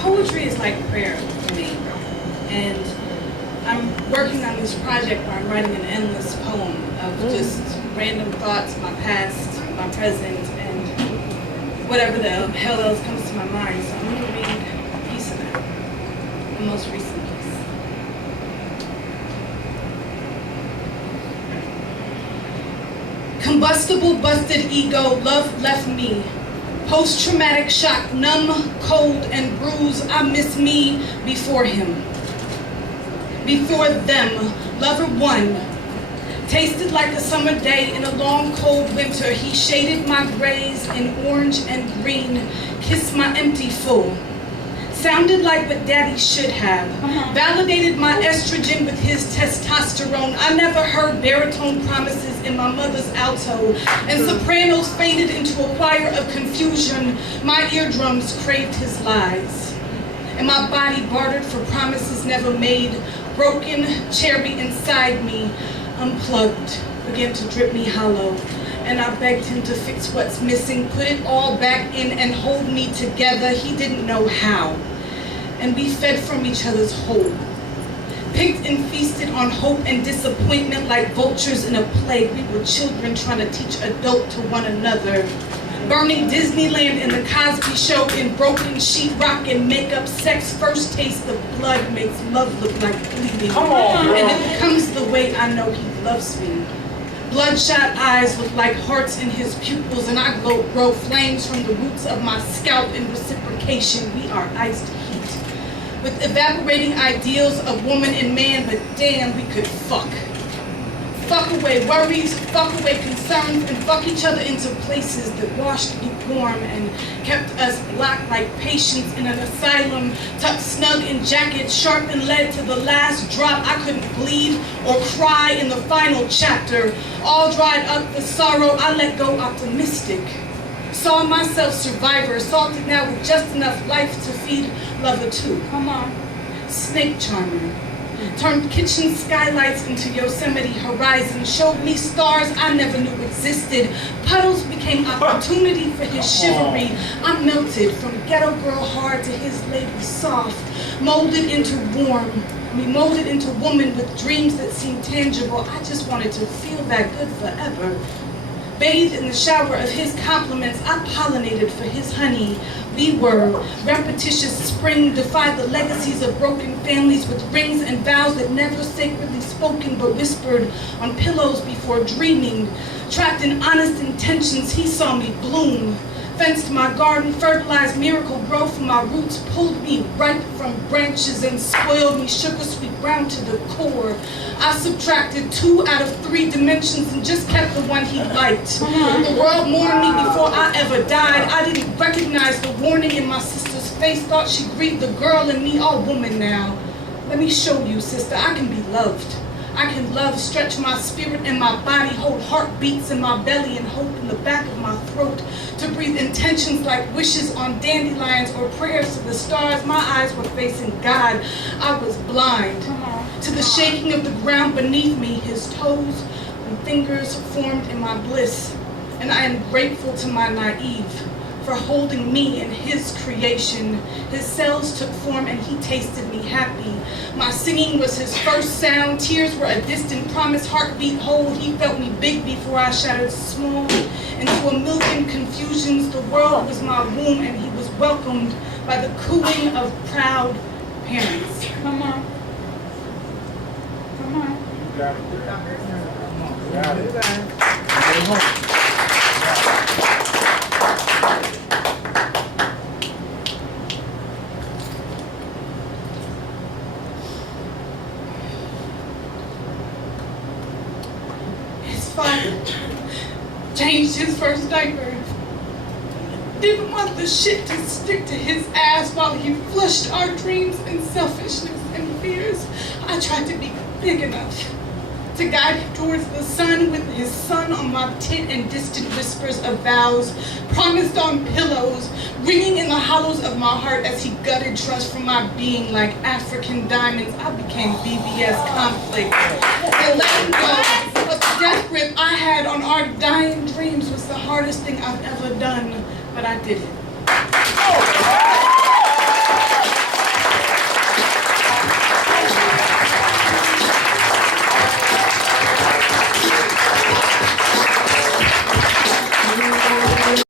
Poetry is like prayer for me, and I'm working on this project where I'm writing an endless poem of just random thoughts, my past, my present, and whatever the hell else comes to my mind. So I'm going to read a piece of that, the most recent piece. Combustible, busted ego, love left me. Post-traumatic shock, numb, cold, and bruised. I miss me before him. Before them, lover one. Tasted like a summer day in a long, cold winter. He shaded my grays in orange and green. Kissed my empty full. Sounded like what daddy should have. Validated my estrogen with his testosterone. I never heard baritone promises in my mother's alto. And sopranos faded into a choir of confusion. My eardrums craved his lies. And my body bartered for promises never made. Broken cherry inside me, unplugged, began to drip me hollow. And I begged him to fix what's missing, put it all back in and hold me together. He didn't know how. And we fed from each other's whole. Picked and feasted on hope and disappointment like vultures in a plague. We were children trying to teach adult to one another. Burning Disneyland and the Cosby Show in broken sheetrock and makeup. Sex, first taste of blood makes love look like bleeding. And it becomes the way I know he loves me. Bloodshot eyes look like hearts in his pupils, and I grow flames from the roots of my scalp in reciprocation. We are iced heat. With evaporating ideals of woman and man, but damn, we could fuck. Fuck away worries, fuck away concerns, and fuck each other into places that washed lukewarm and kept us locked like patients in an asylum, tucked snug in jackets, sharp and led to the last drop. I couldn't bleed or cry in the final chapter. All dried up with sorrow, I let go optimistic. Saw myself survivor, salted now with just enough life to feed lover two. Come on. Snake charmer. Turned kitchen skylights into Yosemite horizon, showed me stars I never knew existed. Puddles became opportunity for his chivalry. I melted from ghetto girl hard to his lady soft, molded into woman with dreams that seemed tangible. I just wanted to feel that good forever. Bathed in the shower of his compliments, I pollinated for his honey. We were repetitious spring, defied the legacies of broken families with rings and vows that never sacredly spoken but whispered on pillows before dreaming. Trapped in honest intentions, he saw me bloom. Fenced my garden, fertilized miracle growth from my roots, pulled me ripe from branches and spoiled me sugar sweet brown to the core. I subtracted 2 out of 3 dimensions and just kept the one he liked. The world mourned me before I ever died. I didn't recognize the warning in my sister's face, thought she grieved the girl in me, all woman now. Let me show you, sister, I can be loved. I can love, stretch my spirit and my body, hold heartbeats in my belly and hope in the back of my throat, to breathe intentions like wishes on dandelions or prayers to the stars. My eyes were facing God. I was blind to the shaking of the ground beneath me, his toes and fingers formed in my bliss. And I am grateful to my naive for holding me in his creation. His cells took form and he tasted me happy. My singing was his first sound. Tears were a distant promise, heartbeat whole. He felt me big before I shattered small into a million confusions. The world was my womb and he was welcomed by the cooing of proud parents. Come on. Come on. You got it. You got it. Changed his first diaper. Didn't want the shit to stick to his ass while he flushed our dreams and selfishness and fears. I tried to be big enough to guide him towards the sun with his son on my tit and distant whispers of vows, promised on pillows, ringing in the hollows of my heart as he gutted trust from my being like African diamonds. I became BBS conflict. And letting go of the death grip I had on our dying dreams was the hardest thing I've ever done, but I did it.